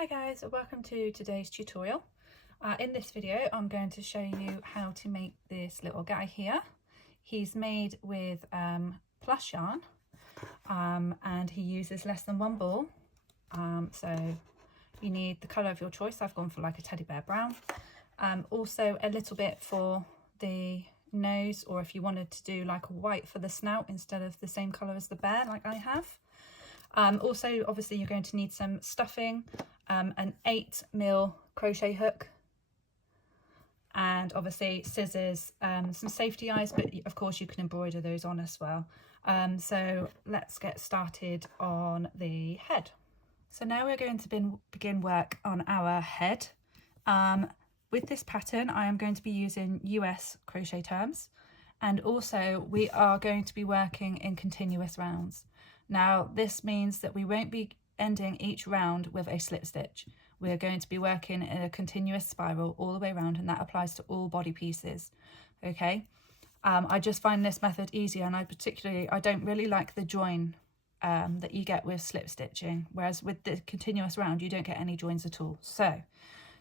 Hi guys, welcome to today's tutorial. In this video I'm going to show you how to make this little guy here. He's made with plush yarn and he uses less than one ball. So you need the colour of your choice. I've gone for like a teddy bear brown. Also a little bit for the nose, or if you wanted to do like a white for the snout instead of the same colour as the bear like I have. Also obviously you're going to need some stuffing, an 8mm crochet hook, and obviously scissors, some safety eyes, but of course you can embroider those on as well. So let's get started on the head. So now we're going to begin work on our head. With this pattern I am going to be using US crochet terms, and also we are going to be working in continuous rounds. Now this means that we won't be ending each round with a slip stitch. We're going to be working in a continuous spiral all the way around, and that applies to all body pieces. Okay, I just find this method easier, and I don't really like the join that you get with slip stitching, whereas with the continuous round you don't get any joins at all. So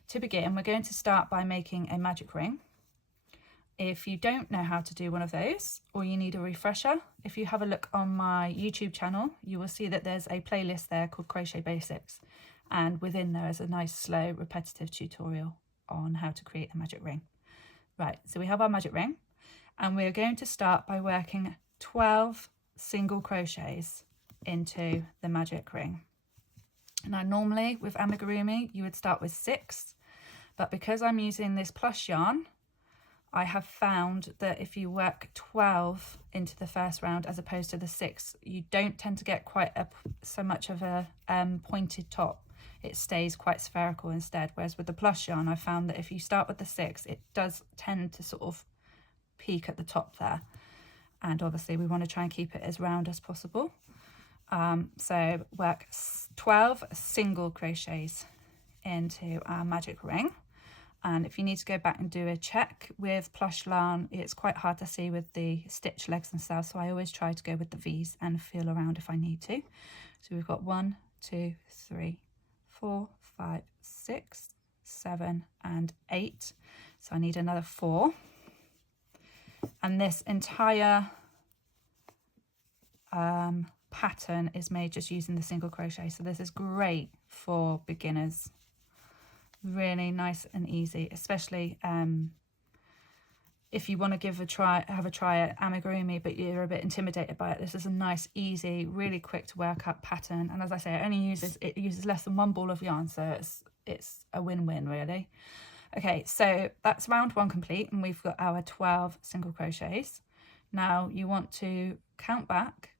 to begin, we're going to start by making a magic ring. If you don't know how to do one of those, or you need a refresher, if you have a look on my YouTube channel, you will see that there's a playlist there called Crochet Basics, and within there is a nice slow repetitive tutorial on how to create the magic ring. Right, so we have our magic ring, and we're going to start by working 12 single crochets into the magic ring. Now normally with amigurumi you would start with 6, but because I'm using this plush yarn, I have found that if you work 12 into the first round as opposed to the 6, you don't tend to get quite so much of a pointed top. It stays quite spherical instead, whereas with the plush yarn I found that if you start with the 6, it does tend to sort of peak at the top there, and obviously we want to try and keep it as round as possible. So work 12 single crochets into our magic ring. And if you need to go back and do a check with plush yarn, it's quite hard to see with the stitch legs and stuff, so I always try to go with the V's and feel around if I need to. So we've got 1, 2, 3, 4, 5, 6, 7 and 8, so I need another 4, and this entire pattern is made just using the single crochet, so this is great for beginners. Really nice and easy, especially if you want to have a try at amigurumi but you're a bit intimidated by it. This is a nice, easy, really quick to work up pattern, and as I say, it uses less than one ball of yarn, so it's a win-win really. Okay, so that's round 1 complete, and we've got our 12 single crochets. Now you want to count back,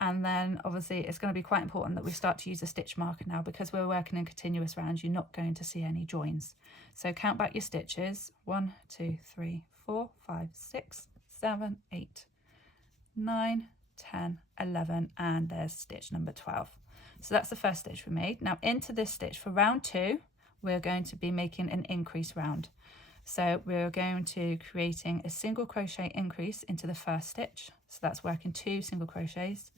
and then obviously it's going to be quite important that we start to use a stitch marker now, because we're working in continuous rounds. You're not going to see any joins. So count back your stitches: 1, 2, 3, 4, 5, 6, 7, 8, 9, 10, 11, and there's stitch number 12. So that's the first stitch we made. Now into this stitch for round 2, we're going to be making an increase round. So we're going to creating a single crochet increase into the first stitch. So that's working 2 single crochets,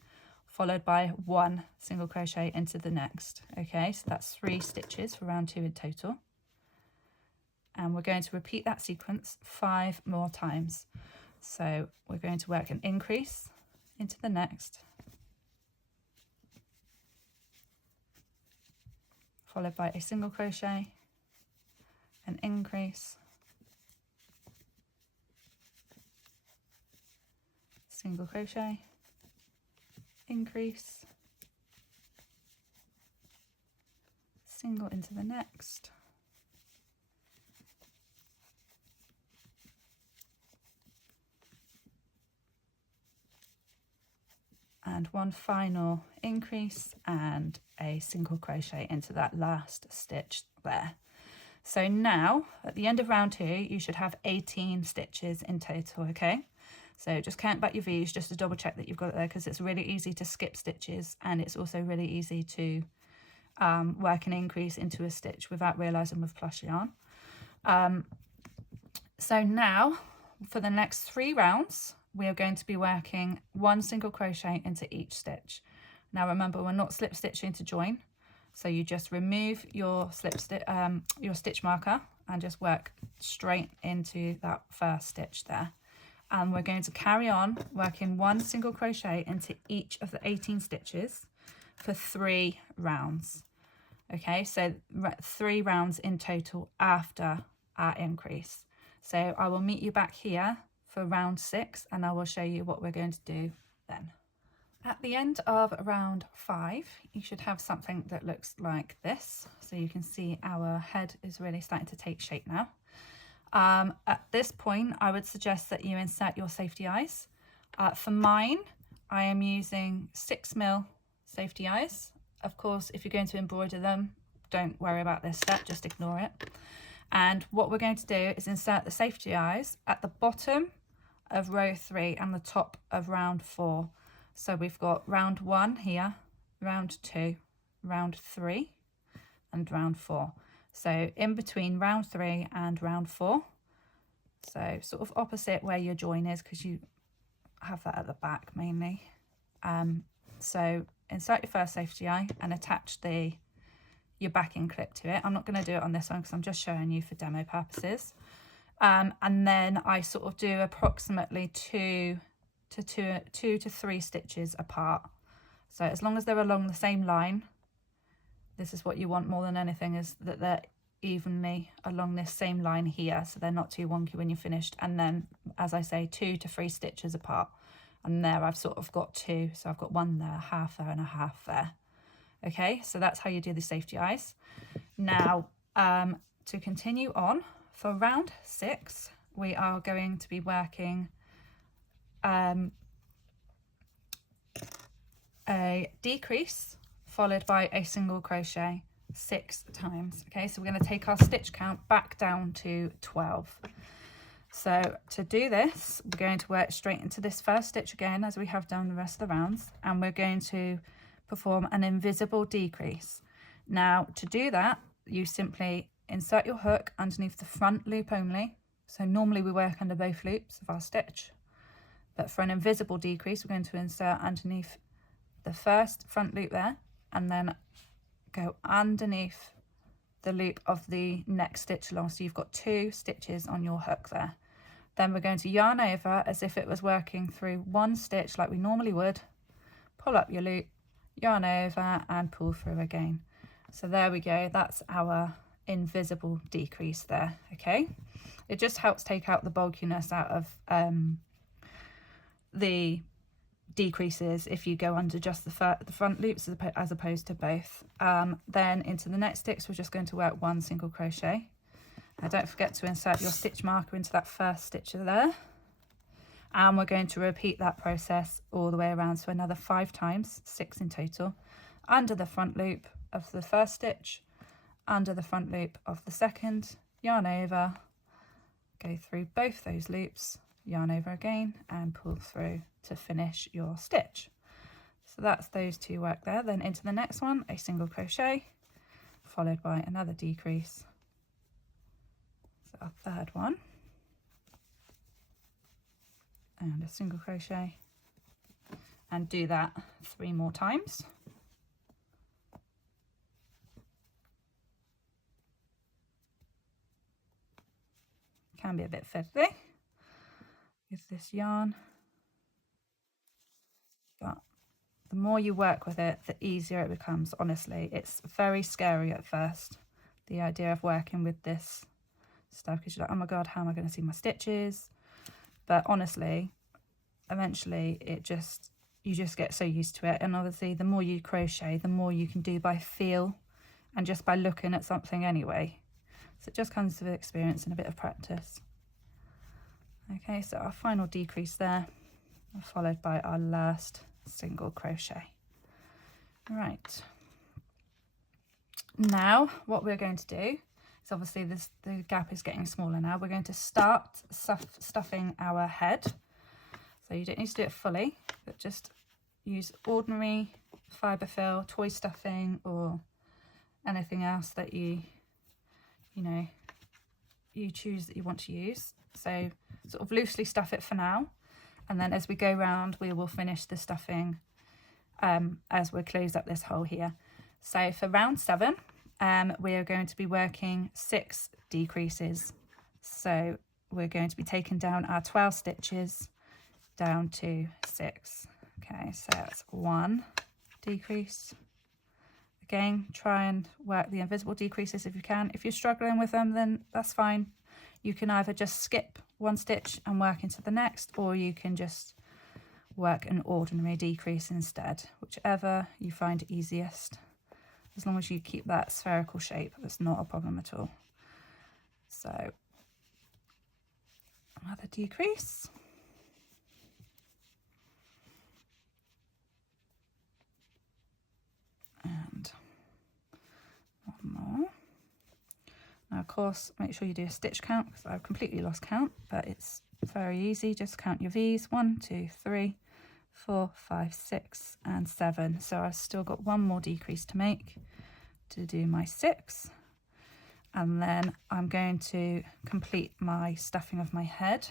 followed by 1 single crochet into the next. Okay, so that's 3 stitches for round 2 in total. And we're going to repeat that sequence 5 more times. So we're going to work an increase into the next, followed by a single crochet, an increase, single crochet, increase, single into the next, and 1 final increase and a single crochet into that last stitch there. So now at the end of round 2 you should have 18 stitches in total. Okay, so just count back your V's just to double check that you've got it there, because it's really easy to skip stitches, and it's also really easy to work an increase into a stitch without realizing with plush yarn. So now for the next 3 rounds we are going to be working 1 single crochet into each stitch. Now remember, we're not slip stitching to join, So you just remove your your stitch marker and just work straight into that first stitch there. And we're going to carry on working 1 single crochet into each of the 18 stitches for 3 rounds. Okay, so 3 rounds in total after our increase. So I will meet you back here for round 6 and I will show you what we're going to do then. At the end of round 5, you should have something that looks like this. So you can see our head is really starting to take shape now. At this point, I would suggest that you insert your safety eyes. For mine, I am using 6mm safety eyes. Of course, if you're going to embroider them, don't worry about this step, just ignore it. And what we're going to do is insert the safety eyes at the bottom of row 3 and the top of round 4. So we've got round 1 here, round 2, round 3 and round 4. So in between round 3 and round 4. So sort of opposite where your join is, because you have that at the back mainly. So insert your first safety eye and attach your backing clip to it. I'm not going to do it on this one because I'm just showing you for demo purposes. And then I sort of do approximately 2 to 3 stitches apart. So as long as they're along the same line, this is what you want more than anything, is that they're evenly along this same line here, so they're not too wonky when you're finished. And then, as I say, 2 to 3 stitches apart. And there I've sort of got 2, so I've got 1 there, half there and a half there. Okay, so that's how you do the safety eyes. Now, to continue on, for round 6, we are going to be working a decrease followed by a single crochet 6 times. Okay, so we're going to take our stitch count back down to 12. So to do this, we're going to work straight into this first stitch again, as we have done the rest of the rounds, and we're going to perform an invisible decrease. Now, to do that, you simply insert your hook underneath the front loop only. So normally we work under both loops of our stitch, but for an invisible decrease, we're going to insert underneath the first front loop there, and then go underneath the loop of the next stitch along. So you've got 2 stitches on your hook there. Then we're going to yarn over as if it was working through 1 stitch like we normally would, pull up your loop, yarn over and pull through again. So there we go, that's our invisible decrease there. Okay, it just helps take out the bulkiness out of the decreases if you go under just the front loops as opposed to both. Then into the next stitch, we're just going to work 1 single crochet. Now don't forget to insert your stitch marker into that first stitch there, and we're going to repeat that process all the way around, so another 5 times, 6 in total, under the front loop of the first stitch, under the front loop of the second, yarn over, go through both those loops, yarn over again and pull through to finish your stitch. So that's those 2 work there. Then into the next one, a single crochet followed by another decrease. So our third one, and a single crochet, and do that 3 more times. Can be a bit fiddly with this yarn, but the more you work with it, the easier it becomes. Honestly, it's very scary at first, the idea of working with this stuff, because you're like, oh my god, how am I going to see my stitches? But honestly, eventually you just get so used to it. And obviously the more you crochet, the more you can do by feel and just by looking at something anyway. So it just comes with experience and a bit of practice. Okay, so our final decrease there, followed by our last single crochet. Right, now what we're going to do is, obviously the gap is getting smaller now, we're going to start stuffing our head. So you don't need to do it fully, but just use ordinary fibre fill, toy stuffing, or anything else that you choose that you want to use. So sort of loosely stuff it for now, and then as we go round we will finish the stuffing as we close up this hole here. So for round 7, we are going to be working 6 decreases. So we're going to be taking down our 12 stitches down to 6. Okay, so that's 1 decrease. Again, try and work the invisible decreases if you can. If you're struggling with them, then that's fine. You can either just skip 1 stitch and work into the next, or you can just work an ordinary decrease instead, whichever you find easiest. As long as you keep that spherical shape, that's not a problem at all. So another decrease. And 1 more. Now, of course, make sure you do a stitch count, because I've completely lost count, but it's very easy. Just count your V's. 1, 2, 3, 4, 5, 6, and 7. So I've still got 1 more decrease to make to do my 6. And then I'm going to complete my stuffing of my head.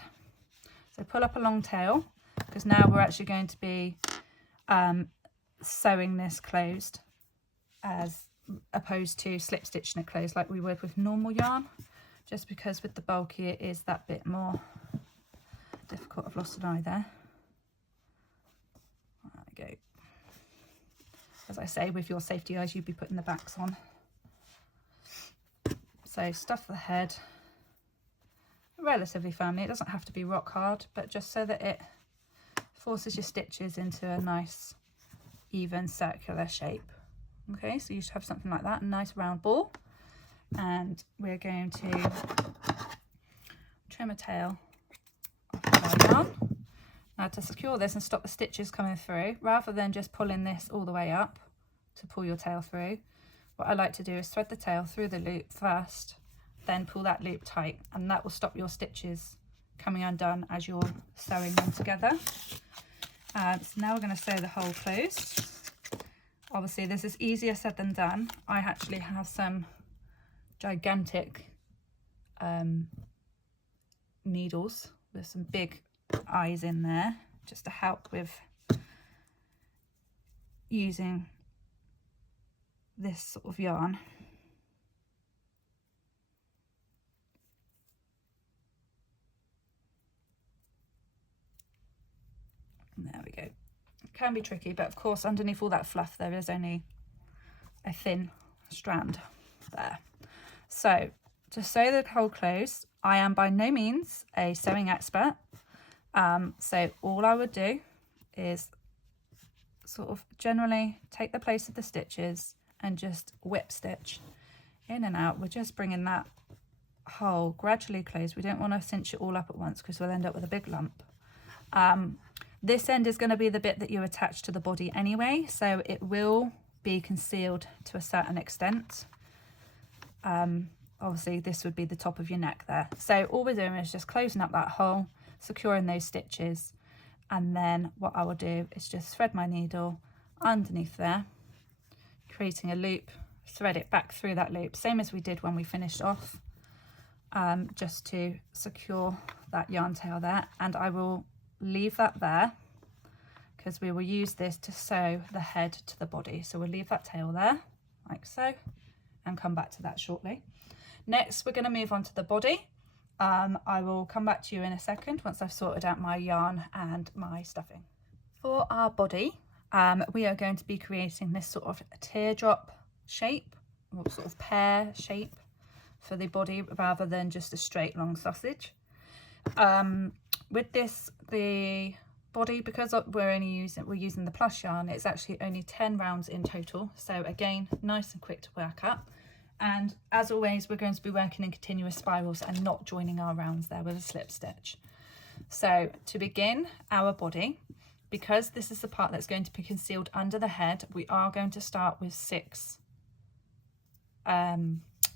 So pull up a long tail, because now we're actually going to be sewing this closed as opposed to slip stitching it closed like we would with normal yarn, just because with the bulky it is that bit more difficult. I've lost an eye there. There we go. As I say, with your safety eyes, you'd be putting the backs on. So stuff the head relatively firmly. It doesn't have to be rock hard, but just so that it forces your stitches into a nice even circular shape. Okay, so you should have something like that, a nice round ball. And we're going to trim a tail off our yarn. Now, to secure this and stop the stitches coming through, rather than just pulling this all the way up to pull your tail through, what I like to do is thread the tail through the loop first, then pull that loop tight, and that will stop your stitches coming undone as you're sewing them together. So now we're going to sew the hole closed. Obviously, this is easier said than done. I actually have some gigantic needles with some big eyes in there, just to help with using this sort of yarn. And there we go. It can be tricky, but of course underneath all that fluff there is only a thin strand there. So to sew the hole closed, I am by no means a sewing expert, so all I would do is sort of generally take the place of the stitches and just whip stitch in and out. We're just bringing that hole gradually closed. We don't want to cinch it all up at once, because we'll end up with a big lump. This end is going to be the bit that you attach to the body anyway, so it will be concealed to a certain extent. Obviously this would be the top of your neck there. So all we're doing is just closing up that hole, securing those stitches, and then what I will do is just thread my needle underneath there, creating a loop, thread it back through that loop, same as we did when we finished off, just to secure that yarn tail there. And I will leave that there because we will use this to sew the head to the body. So we'll leave that tail there like so and come back to that shortly. Next, we're going to move on to the body. I will come back to you in a second once I've sorted out my yarn and my stuffing. For our body, we are going to be creating this sort of teardrop shape, or sort of pear shape for the body, rather than just a straight long sausage. With this, the body, because we're using the plush yarn, it's actually only 10 rounds in total. So again, nice and quick to work up. And as always, we're going to be working in continuous spirals and not joining our rounds there with a slip stitch. So to begin our body, because this is the part that's going to be concealed under the head, we are going to start with 6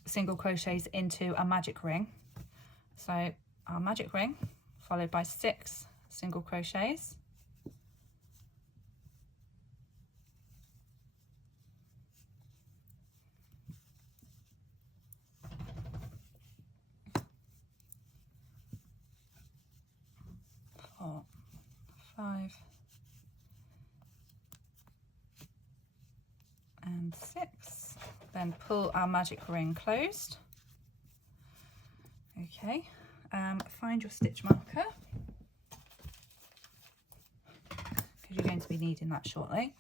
single crochets into a magic ring. So our magic ring followed by 6 single crochets, four, 5 and 6. then pull our magic ring closed. Okay, find your stitch marker, because you're going to be needing that shortly.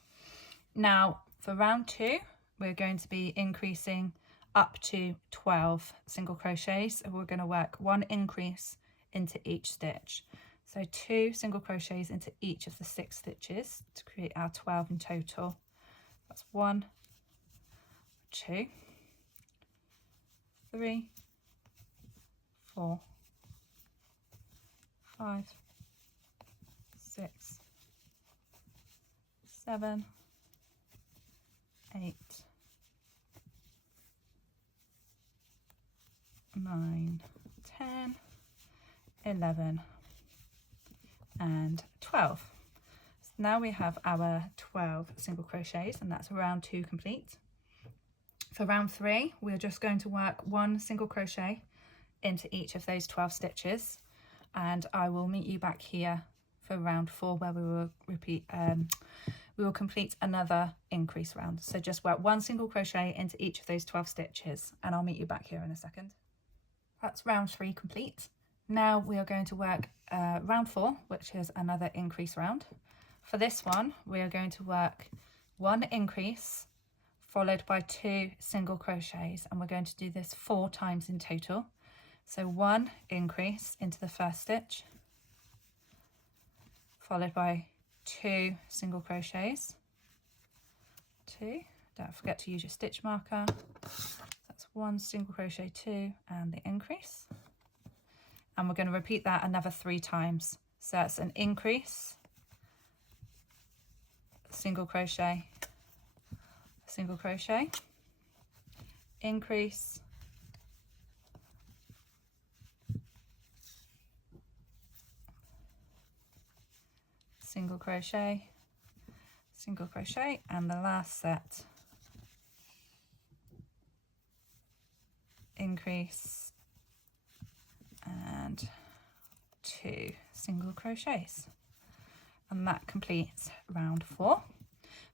Now for round 2, we're going to be increasing up to 12 single crochets, and we're going to work 1 increase into each stitch. So 2 single crochets into each of the 6 stitches to create our 12 in total. That's 1, 2, 3, 4, 5, 6, 7, 8, 9, 10, 11 and 12. So now we have our 12 single crochets, and that's round 2 complete. For round 3, we're just going to work 1 single crochet into each of those 12 stitches, and I will meet you back here for round 4, where we will we will complete another increase round. So just work 1 single crochet into each of those 12 stitches, and I'll meet you back here in a second. That's round 3 complete. Now we are going to work round 4, which is another increase round. For this one, we are going to work 1 increase followed by 2 single crochets, and we're going to do this 4 times in total. So 1 increase into the first stitch, followed by 2 single crochets, 2, don't forget to use your stitch marker. That's 1 single crochet, 2, and the increase. And we're going to repeat that another 3 times. So that's an increase, single crochet, single crochet, increase, single crochet, single crochet, and the last set, increase and 2 single crochets, and that completes round 4.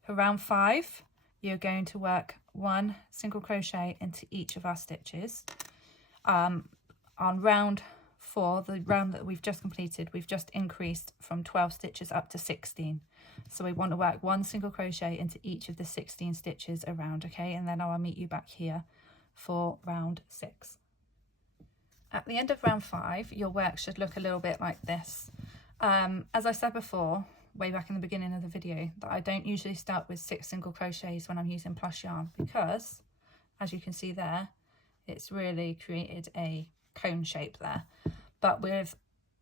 For round 5, you're going to work 1 single crochet into each of our stitches. On round 4, the round that we've just completed, we've just increased from 12 stitches up to 16. So we want to work 1 single crochet into each of the 16 stitches around, okay? And then I'll meet you back here for round 6. At the end of round 5, your work should look a little bit like this. As I said before, way back in the beginning of the video, that I don't usually start with 6 single crochets when I'm using plush yarn, because as you can see there, it's really created a cone shape there. But with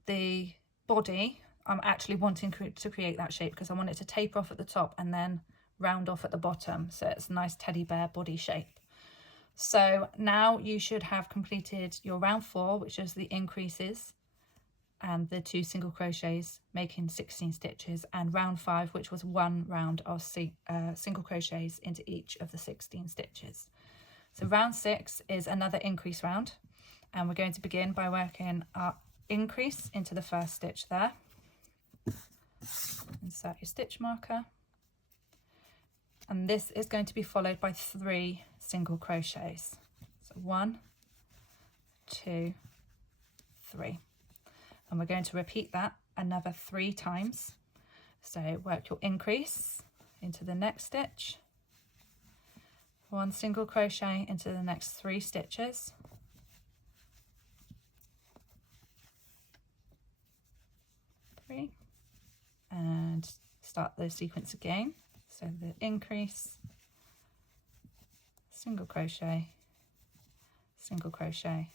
the body, I'm actually wanting to create that shape because I want it to taper off at the top and then round off at the bottom, so it's a nice teddy bear body shape. So now you should have completed your round 4, which is the increases and the 2 single crochets making 16 stitches, and round 5, which was 1 round of single crochets into each of the 16 stitches. So round 6 is another increase round, and we're going to begin by working our increase into the first stitch there. Insert your stitch marker, and this is going to be followed by 3 single crochets. So 1, 2, 3. And we're going to repeat that another 3 times. So work your increase into the next stitch, 1 single crochet into the next 3 stitches, and start the sequence again. So the increase, single crochet, single crochet,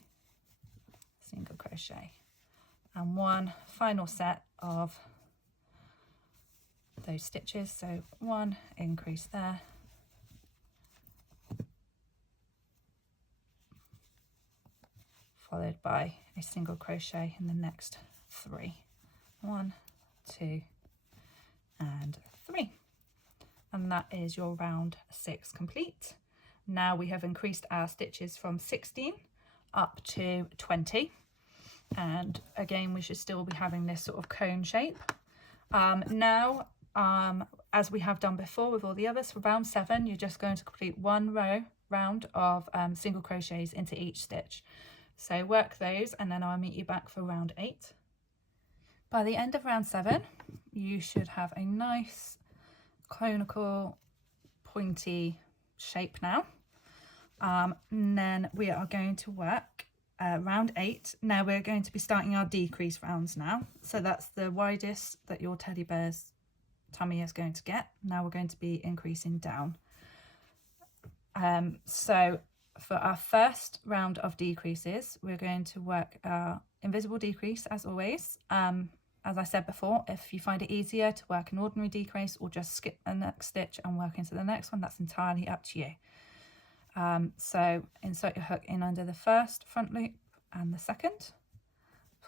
single crochet, and 1 final set of those stitches. So 1 increase there, followed by a single crochet in the next 3. 1, 2, and 3. And that is your round 6 complete. Now we have increased our stitches from 16 up to 20. And again, we should still be having this sort of cone shape. As we have done before with all the others, for round 7, you're just going to complete 1 row round of single crochets into each stitch. So work those and then I'll meet you back for round 8. By the end of round 7, you should have a nice conical pointy shape now. And then we are going to work round 8. Now we're going to be starting our decrease rounds now. So that's the widest that your teddy bear's tummy is going to get. Now we're going to be increasing down. So for our first round of decreases, we're going to work our invisible decrease as always. As I said before, if you find it easier to work an ordinary decrease or just skip the next stitch and work into the next one, that's entirely up to you. So insert your hook in under the first front loop and the second,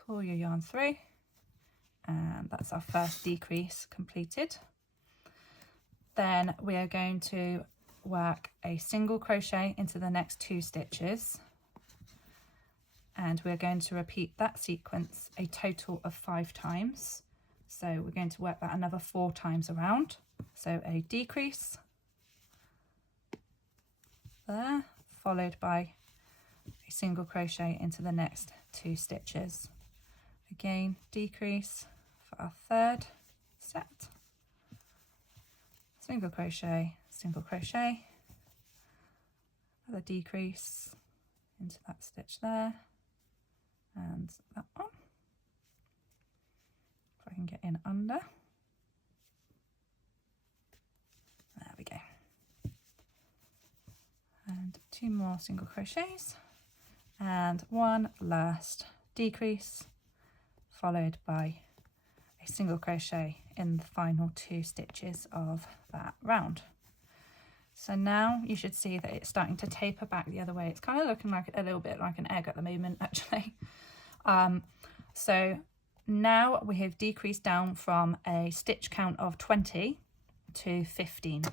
pull your yarn through, and that's our first decrease completed. Then we are going to work a single crochet into the next 2 stitches, and we're going to repeat that sequence a total of 5 times. So we're going to work that another 4 times around. So a decrease there, followed by a single crochet into the next 2 stitches. Again, decrease for our third set, single crochet, another decrease into that stitch there, and that one. If I can get in under. There we go. And 2 more single crochets and 1 last decrease, followed by a single crochet in the final 2 stitches of that round. So now you should see that it's starting to taper back the other way. It's kind of looking like a little bit like an egg at the moment, actually. So now we have decreased down from a stitch count of 20 to 15.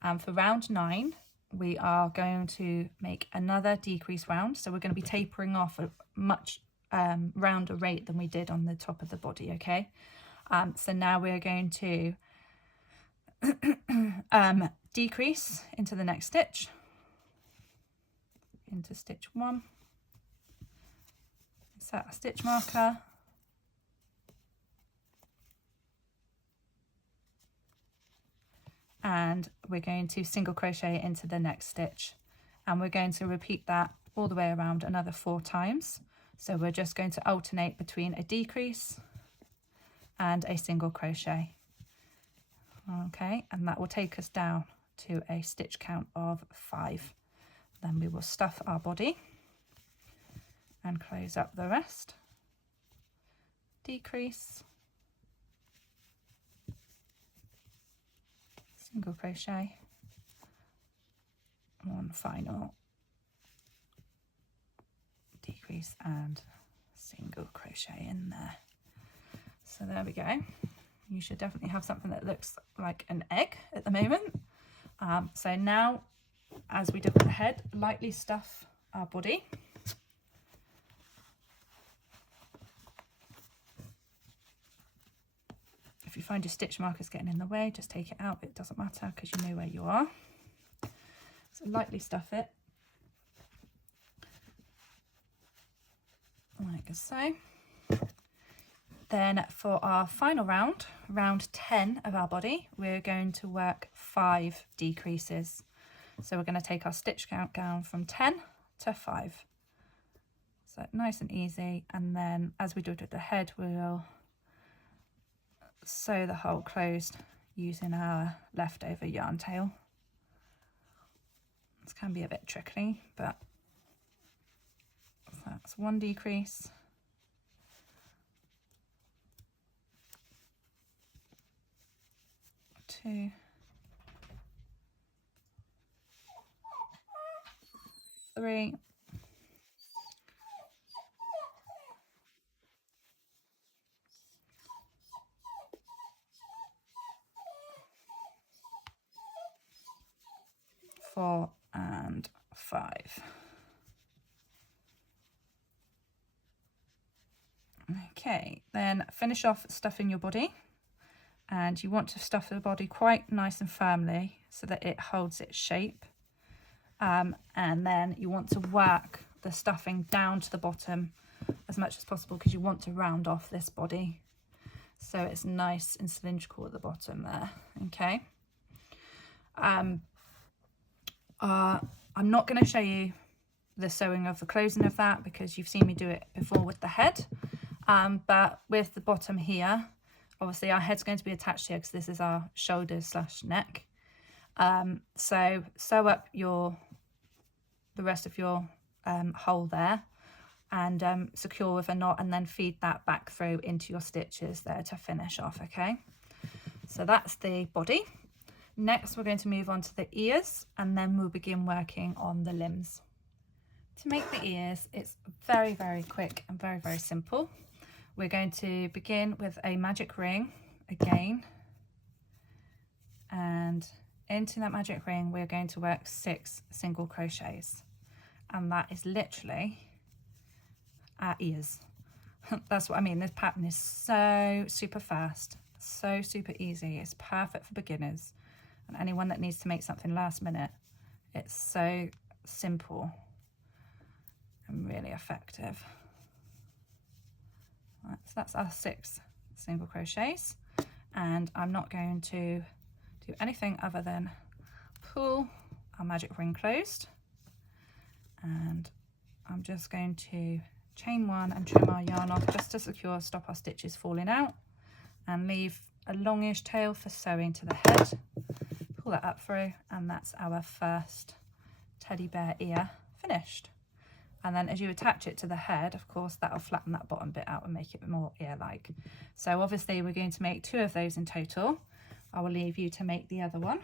And for round 9, we are going to make another decrease round. So we're going to be tapering off a much rounder rate than we did on the top of the body, okay? So now we're going to decrease into the next stitch, into stitch 1, set a stitch marker, and we're going to single crochet into the next stitch, and we're going to repeat that all the way around another 4 times. So we're just going to alternate between a decrease and a single crochet. Okay, and that will take us down to a stitch count of 5. Then we will stuff our body and close up the rest. Decrease, single crochet, 1 final decrease and single crochet in there. So there we go. You should definitely have something that looks like an egg at the moment. So now, as we did with the head, lightly stuff our body. If you find your stitch markers getting in the way, just take it out. It doesn't matter because you know where you are. So lightly stuff it, like so. Then for our final round, round 10 of our body, we're going to work 5 decreases. So we're going to take our stitch count down from 10 to 5. So nice and easy. And then as we did with the head, we'll sew the hole closed using our leftover yarn tail. This can be a bit tricky, but that's 1 decrease. 2, 3, 4 and 5. Okay, then finish off stuffing your body, and you want to stuff the body quite nice and firmly so that it holds its shape. and then you want to work the stuffing down to the bottom as much as possible because you want to round off this body so it's nice and cylindrical at the bottom there. Okay. I'm not going to show you the sewing of the closing of that because you've seen me do it before with the head, but with the bottom here, obviously our head's going to be attached here because this is our shoulders / neck. So sew up the rest of your hole there and secure with a knot, and then feed that back through into your stitches there to finish off. Okay, so that's the body. Next we're going to move on to the ears, and then we'll begin working on the limbs. To make the ears, it's very, very quick and very, very simple. We're going to begin with a magic ring again, and into that magic ring we're going to work 6 single crochets, and that is literally our ears. That's what I mean. This pattern is so super fast, so super easy. It's perfect for beginners and anyone that needs to make something last minute. It's so simple and really effective. Right, so that's our 6 single crochets, and I'm not going to do anything other than pull our magic ring closed, and I'm just going to chain 1 and trim our yarn off just to stop our stitches falling out, and leave a longish tail for sewing to the head. Pull that up through, and that's our first teddy bear ear finished. And then as you attach it to the head, of course, that'll flatten that bottom bit out and make it more ear-like. So obviously we're going to make 2 of those in total. I will leave you to make the other one.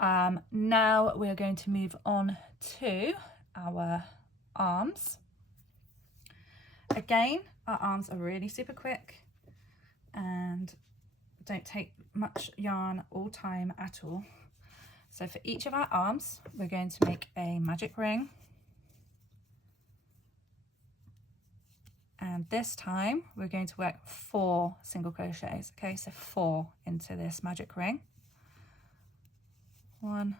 Now we're going to move on to our arms. Again, our arms are really super quick and don't take much yarn or time at all. So for each of our arms, we're going to make a magic ring. And this time we're going to work 4 single crochets. Okay, so 4 into this magic ring. 1,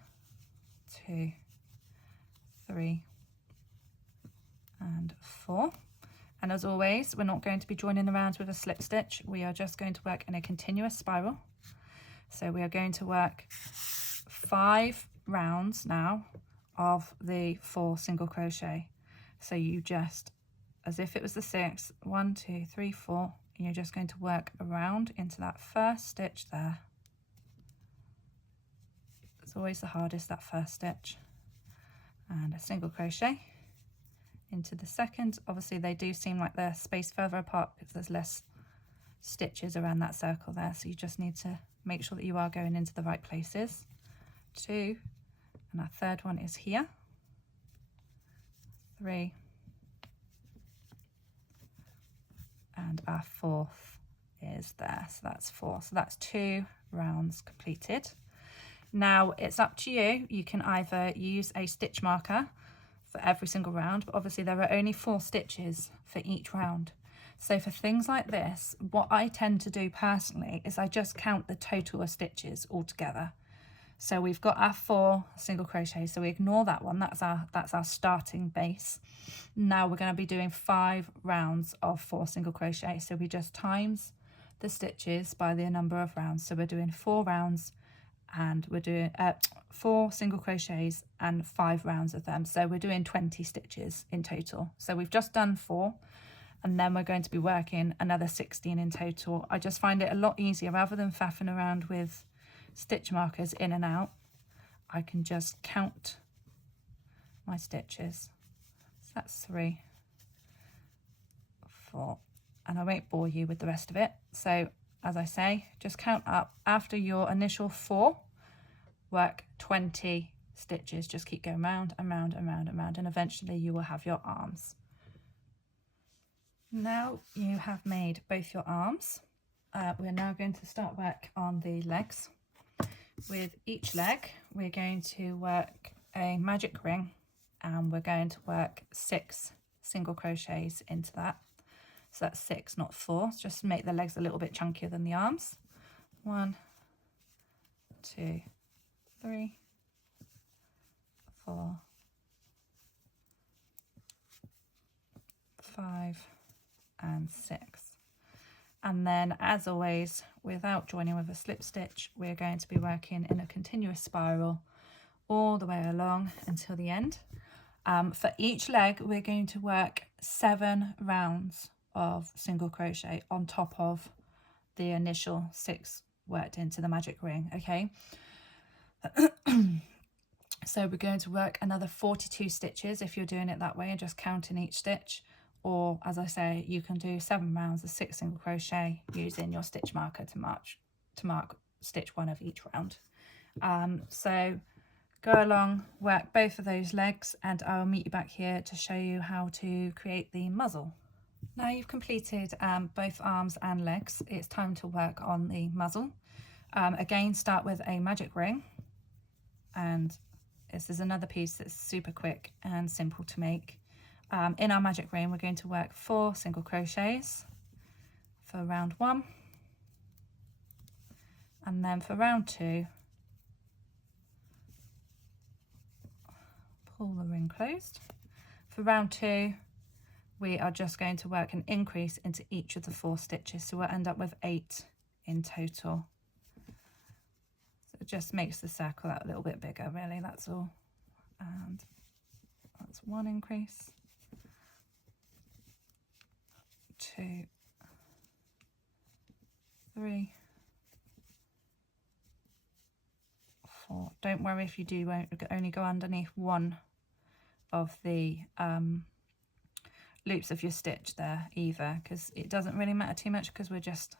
2, 3, and 4. And as always, we're not going to be joining the rounds with a slip stitch. We are just going to work in a continuous spiral. So we are going to work 5 rounds now of the 4 single crochet. So you just, as if it was the 6, 1, 2, 3, 4, and you're just going to work around into that first stitch there. It's always the hardest, that first stitch, and a single crochet into the second. Obviously they do seem like they're spaced further apart because there's less stitches around that circle there, so you just need to make sure that you are going into the right places. 2, and our third one is here. 3, and our 4th is there, so that's 4. So that's 2 rounds completed. Now it's up to you. You can either use a stitch marker for every single round, but obviously there are only 4 stitches for each round. So for things like this, what I tend to do personally is I just count the total of stitches altogether. So we've got our 4 single crochets, so we ignore that one. That's our starting base. Now we're going to be doing 5 rounds of 4 single crochets, so we just times the stitches by the number of rounds. So we're doing 4 rounds, and we're doing 4 single crochets and 5 rounds of them, so we're doing 20 stitches in total. So we've just done 4, and then we're going to be working another 16 in total. I just find it a lot easier, rather than faffing around with stitch markers in and out. I can just count my stitches. So that's 3, 4, and I won't bore you with the rest of it. So as I say, just count up. After your initial 4, work 20 stitches. Just keep going round and round and round and round, and eventually you will have your arms. Now you have made both your arms, we're now going to start work on the legs. With each leg, we're going to work a magic ring, and we're going to work 6 single crochets into that. So that's 6, not 4, just to make the legs a little bit chunkier than the arms. 1, 2, 3, 4, 5 and 6. And then, as always, without joining with a slip stitch, we're going to be working in a continuous spiral all the way along until the end. For each leg, we're going to work 7 rounds of single crochet on top of the initial 6 worked into the magic ring, okay? So we're going to work another 42 stitches if you're doing it that way and just counting each stitch. Or, as I say, you can do 7 rounds of 6 single crochet using your stitch marker to mark stitch 1 of each round. So go along, work both of those legs, and I'll meet you back here to show you how to create the muzzle. Now you've completed both arms and legs, it's time to work on the muzzle. Again, start with a magic ring, and this is another piece that's super quick and simple to make. In our magic ring, we're going to work 4 single crochets for round 1, and then for round 2, pull the ring closed. For round 2, we are just going to work an increase into each of the 4 stitches, so we'll end up with 8 in total. So it just makes the circle out a little bit bigger, really, that's all. And that's 1 increase, 2, 3, 4. Don't worry if you do only go underneath one of the loops of your stitch there either, because it doesn't really matter too much, because we're just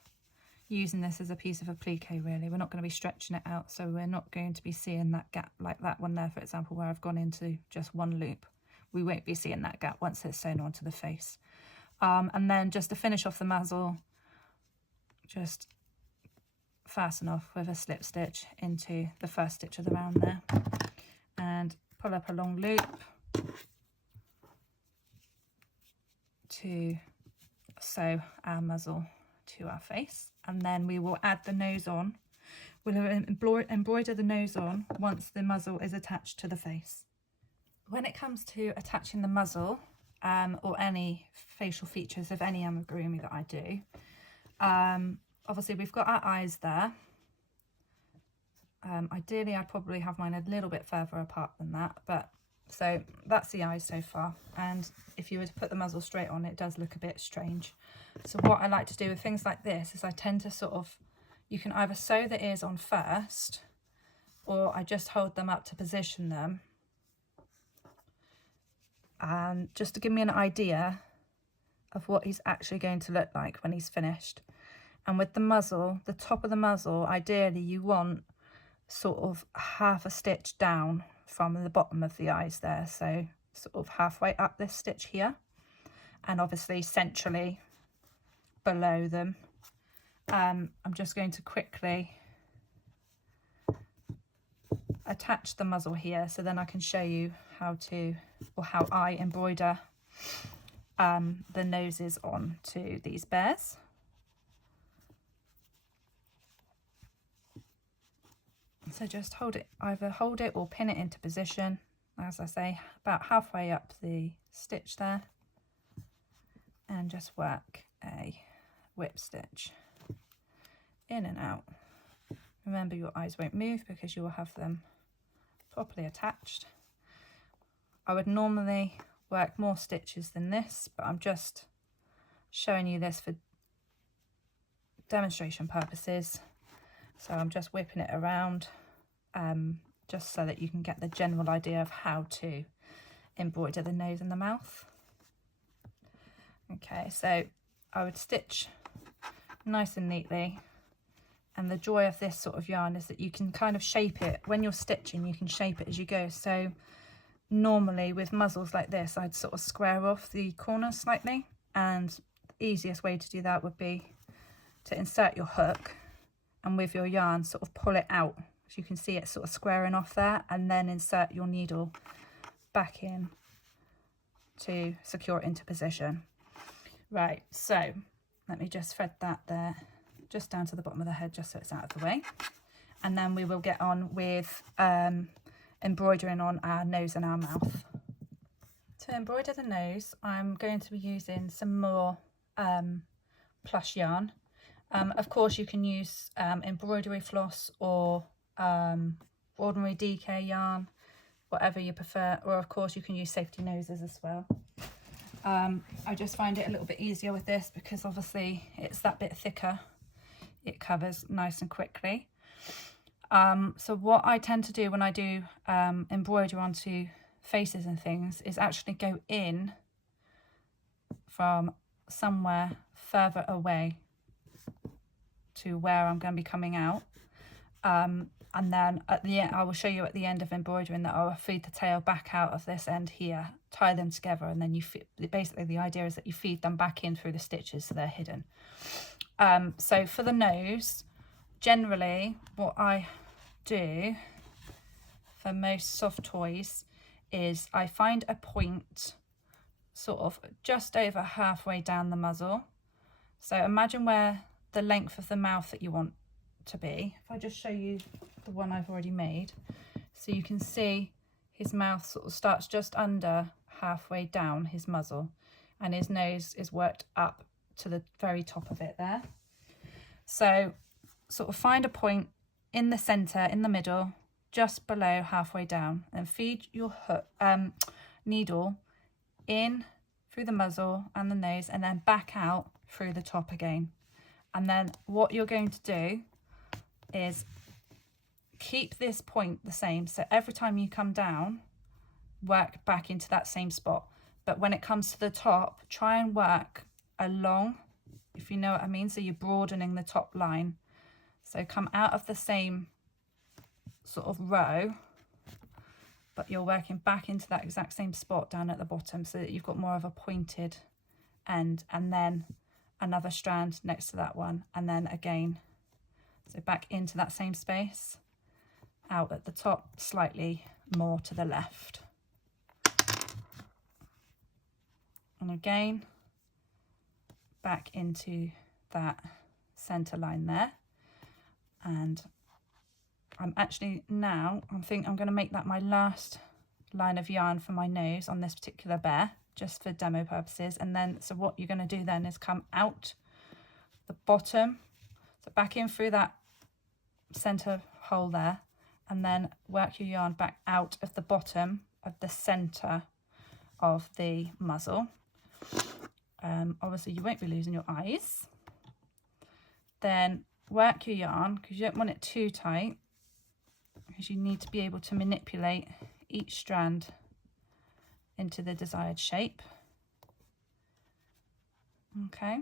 using this as a piece of applique really. We're not going to be stretching it out, so we're not going to be seeing that gap like that one there, for example, where I've gone into just one loop. We won't be seeing that gap once it's sewn onto the face. And then just to finish off the muzzle, just fasten off with a slip stitch into the first stitch of the round there, and pull up a long loop to sew our muzzle to our face, and then we will add the nose on. We'll embroider the nose on once the muzzle is attached to the face. When it comes to attaching the muzzle or any facial features of any amigurumi that I do, obviously we've got our eyes there. Ideally I'd probably have mine a little bit further apart than that, but so that's the eyes so far, and if you were to put the muzzle straight on, it does look a bit strange. So what I like to do with things like this is I tend to sort of, you can either sew the ears on first, or I just hold them up to position them, and just to give me an idea of what he's actually going to look like when he's finished. And with the muzzle, the top of the muzzle, ideally you want sort of half a stitch down from the bottom of the eyes there, so sort of halfway up this stitch here, and obviously centrally below them. I'm just going to quickly attach the muzzle here, so then I can show you how I embroider the noses on to these bears. So just hold it, either hold it or pin it into position, as I say, about halfway up the stitch there, and just work a whip stitch in and out. Remember, your eyes won't move because you will have them properly attached. I would normally work more stitches than this, but I'm just showing you this for demonstration purposes. So I'm just whipping it around just so that you can get the general idea of how to embroider the nose and the mouth. Okay, so I would stitch nice and neatly, and the joy of this sort of yarn is that you can kind of shape it when you're stitching. You can shape it as you go. So normally with muzzles like this, I'd sort of square off the corners slightly, and the easiest way to do that would be to insert your hook and with your yarn sort of pull it out, so you can see it sort of squaring off there, and then insert your needle back in to secure it into position. Right, so let me just thread that there just down to the bottom of the head, just so it's out of the way, and then we will get on with embroidering on our nose and our mouth. To embroider the nose, I'm going to be using some more plush yarn. Of course, you can use embroidery floss or ordinary DK yarn, whatever you prefer, or of course you can use safety noses as well. I just find it a little bit easier with this because obviously it's that bit thicker. It covers nice and quickly. So what I tend to do when I do embroidery onto faces and things is actually go in from somewhere further away to where I'm going to be coming out. And then at the end, I will show you at the end of embroidering that I will feed the tail back out of this end here, tie them together, and then basically the idea is that you feed them back in through the stitches so they're hidden. So for the nose, generally what I do for most soft toys is I find a point sort of just over halfway down the muzzle. So imagine where the length of the mouth that you want to be. If I just show you the one I've already made, so you can see his mouth sort of starts just under halfway down his muzzle, and his nose is worked up to the very top of it there. So sort of find a point in the center, in the middle, just below halfway down, and feed your hook needle in through the muzzle and the nose, and then back out through the top again. And then what you're going to do is keep this point the same, so every time you come down, work back into that same spot, but when it comes to the top, try and work along, if you know what I mean, so you're broadening the top line. So come out of the same sort of row, but you're working back into that exact same spot down at the bottom, so that you've got more of a pointed end, and then another strand next to that one, and then again, so back into that same space, out at the top slightly more to the left, and again back into that center line there. And I'm actually now, I think I'm going to make that my last line of yarn for my nose on this particular bear, just for demo purposes. And then, so what you're going to do then is come out the bottom, so back in through that center hole there, and then work your yarn back out of the bottom of the center of the muzzle. Obviously you won't be losing your eyes. Then work your yarn, because you don't want it too tight, because you need to be able to manipulate each strand into the desired shape. Okay,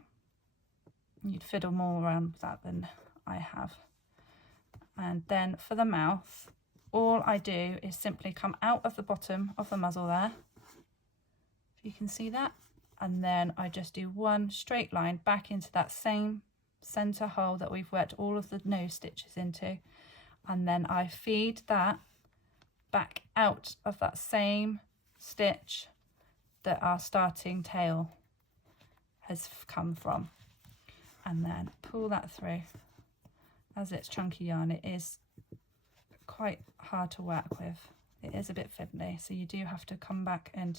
you'd fiddle more around with that than I have. And then for the mouth, all I do is simply come out of the bottom of the muzzle there, if you can see that, and then I just do one straight line back into that same center hole that we've worked all of the nose stitches into, and then I feed that back out of that same stitch that our starting tail has come from, and then pull that through. As it's chunky yarn, it is quite hard to work with. It is a bit fiddly, so you do have to come back and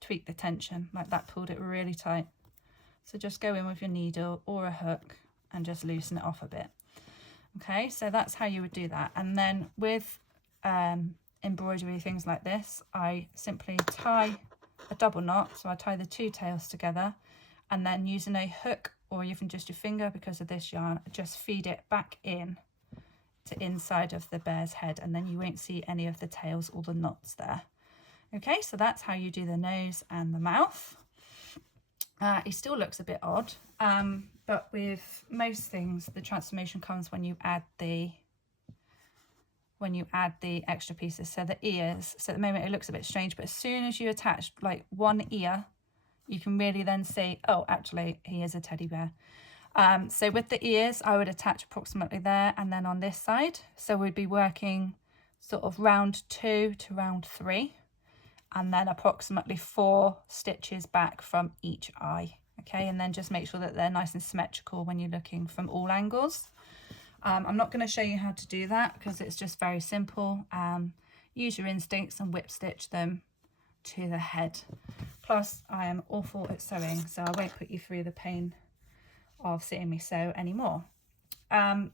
tweak the tension. Like that pulled it really tight, so just go in with your needle or a hook and just loosen it off a bit. Okay, so that's how you would do that. And then with embroidery things like this, I simply tie a double knot, so I tie the two tails together, and then using a hook or even just your finger, because of this yarn, just feed it back in to inside of the bear's head, and then you won't see any of the tails or the knots there. Okay, so that's how you do the nose and the mouth. It still looks a bit odd, but with most things, the transformation comes when you add the extra pieces. So the ears, so at the moment it looks a bit strange, but as soon as you attach like one ear, you can really then see, oh, actually he is a teddy bear. So with the ears, I would attach approximately there, and then on this side, so we'd be working sort of round 2 to round 3, and then approximately 4 stitches back from each eye. Okay, and then just make sure that they're nice and symmetrical when you're looking from all angles. I'm not going to show you how to do that because it's just very simple. use your instincts and whip stitch them to the head. Plus I am awful at sewing, so I won't put you through the pain of seeing me sew anymore.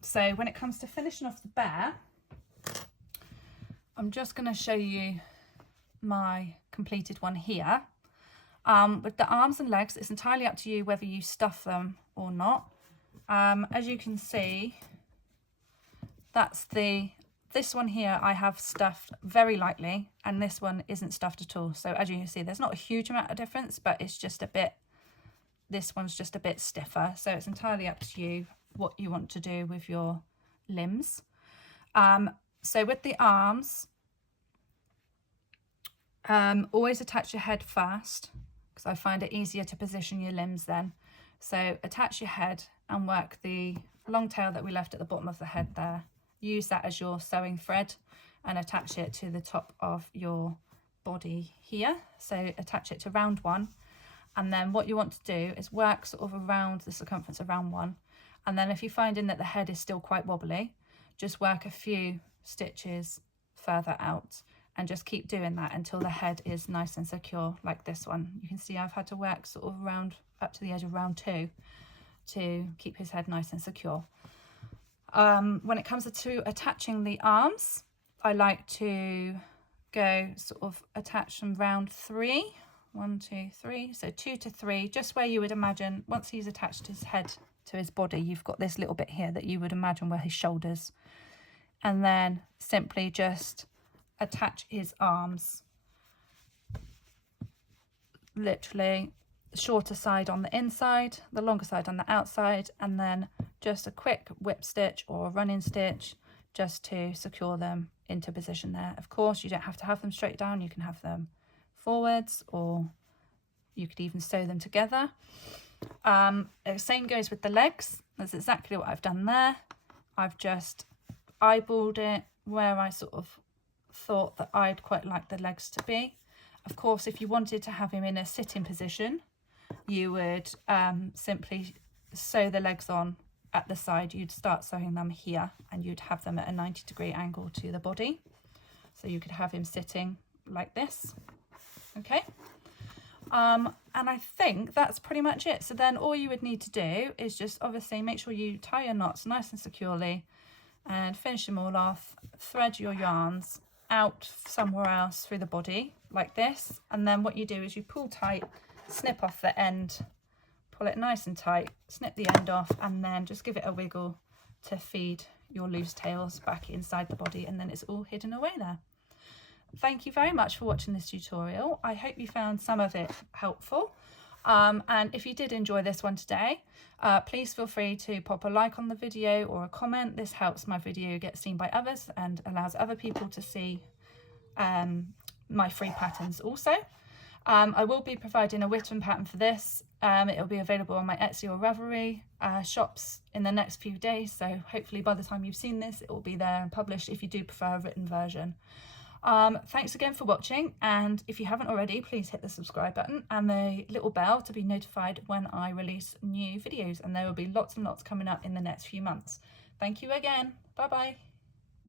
So when it comes to finishing off the bear, I'm just going to show you my completed one here. With the arms and legs, it's entirely up to you whether you stuff them or not. As you can see, that's this one here I have stuffed very lightly, and this one isn't stuffed at all. So as you can see, there's not a huge amount of difference, but it's just a bit, this one's just a bit stiffer. So it's entirely up to you what you want to do with your limbs. So with the arms, always attach your head first, because I find it easier to position your limbs then. So attach your head and work the long tail that we left at the bottom of the head there. Use that as your sewing thread and attach it to the top of your body here. So attach it to round one, and then what you want to do is work sort of around the circumference of round one, and then if you're finding that the head is still quite wobbly, just work a few stitches further out and just keep doing that until the head is nice and secure, like this one. You can see I've had to work sort of around up to the edge of round two to keep his head nice and secure. When it comes to attaching the arms, I like to go sort of attach from round 3, 1, 2, 3, so 2 to 3, just where you would imagine once he's attached his head to his body, you've got this little bit here that you would imagine were his shoulders, and then simply just attach his arms, literally the shorter side on the inside, the longer side on the outside, and then just a quick whip stitch or running stitch just to secure them into position there. Of course, you don't have to have them straight down, you can have them forwards, or you could even sew them together. Same goes with the legs. That's exactly what I've done there. I've just eyeballed it where I sort of thought that I'd quite like the legs to be. Of course, if you wanted to have him in a sitting position, you would simply sew the legs on at the side. You'd start sewing them here and you'd have them at a 90-degree angle to the body, so you could have him sitting like this. Okay, and I think that's pretty much it. So then all you would need to do is just obviously make sure you tie your knots nice and securely and finish them all off. Thread your yarns out somewhere else through the body like this, and then what you do is you pull tight, snip off the end, pull it nice and tight, snip the end off, and then just give it a wiggle to feed your loose tails back inside the body, and then it's all hidden away there. Thank you very much for watching this tutorial. I hope you found some of it helpful. And if you did enjoy this one today, please feel free to pop a like on the video or a comment. This helps my video get seen by others and allows other people to see my free patterns also. I will be providing a written pattern for this. It'll be available on my Etsy or Ravelry shops in the next few days, so hopefully by the time you've seen this it will be there and published if you do prefer a written version. Thanks again for watching, and if you haven't already, please hit the subscribe button and the little bell to be notified when I release new videos, and there will be lots and lots coming up in the next few months. Thank you again. Bye bye.